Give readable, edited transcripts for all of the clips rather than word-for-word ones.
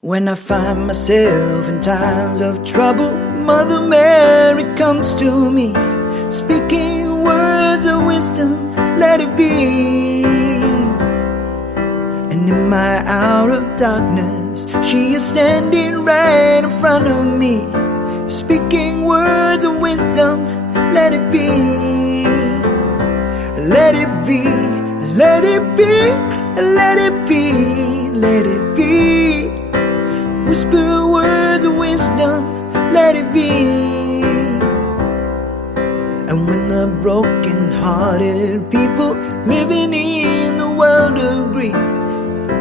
When I find myself in times of trouble, Mother Mary comes to me, speaking words of wisdom, let it be. And in my hour of darkness, she is standing right in front of me, speaking words of wisdom, let it be. Let it be, let it be, let it be, let it be. Whisper words of wisdom, let it be. And when the broken-hearted people living in the world agree,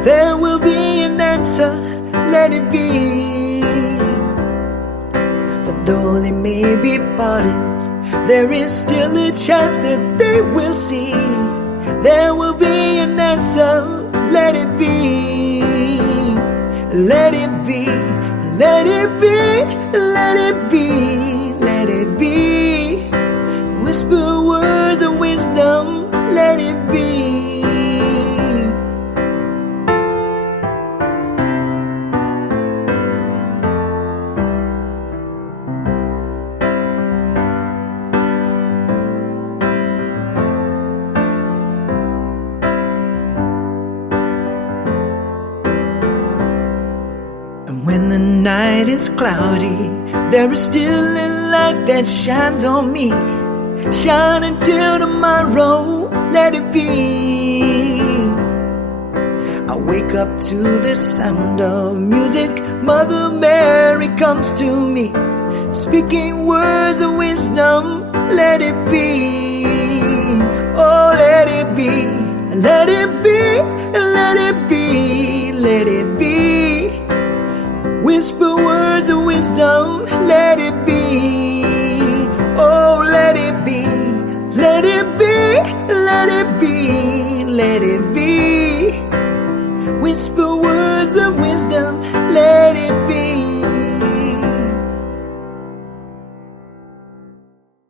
there will be an answer, let it be. For though they may be parted, there is still a chance that they will see. There will be an answer, let it be. Let it be, let it be, let it be, let it be. Whisper words of wisdom, let it be. When the night is cloudy, there is still a light that shines on me. Shine until tomorrow, let it be. I wake up to the sound of music. Mother Mary comes to me, speaking words of wisdom, let it be. Oh, let it be, let it be, let it be, let it be. Whisper words of wisdom,